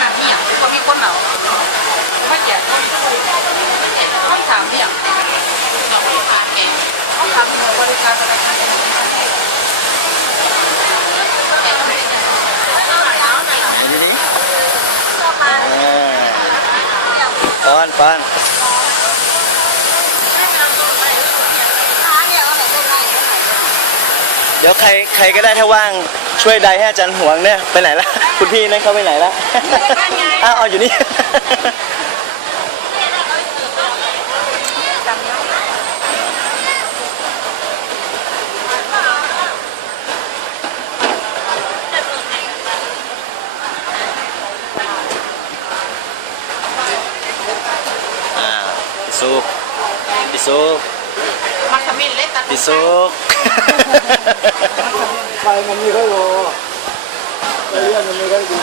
หนาดที่อย่างก็มีคนเหมาไม่แจกก็มีคู่เขาถามที่อย่างเราบริการเองเขาถามหน่วยบริการอะไรกันปอนฟัน ดี๋ยวใครใครก็ได้ถ้าว่างช่วยใดให้อาจารย์หวงเนี่ยไปไหนละคุณพี่นั่นเขาไปไหนละอ้าวเอาอยู่นี่อ่าพี่ซุกพี่ซุกมักขมิ้นเล็กตัดพี่ซุก ไฟมันไม่ค่อยรอไปเรื่องมันไม่ค่อยดี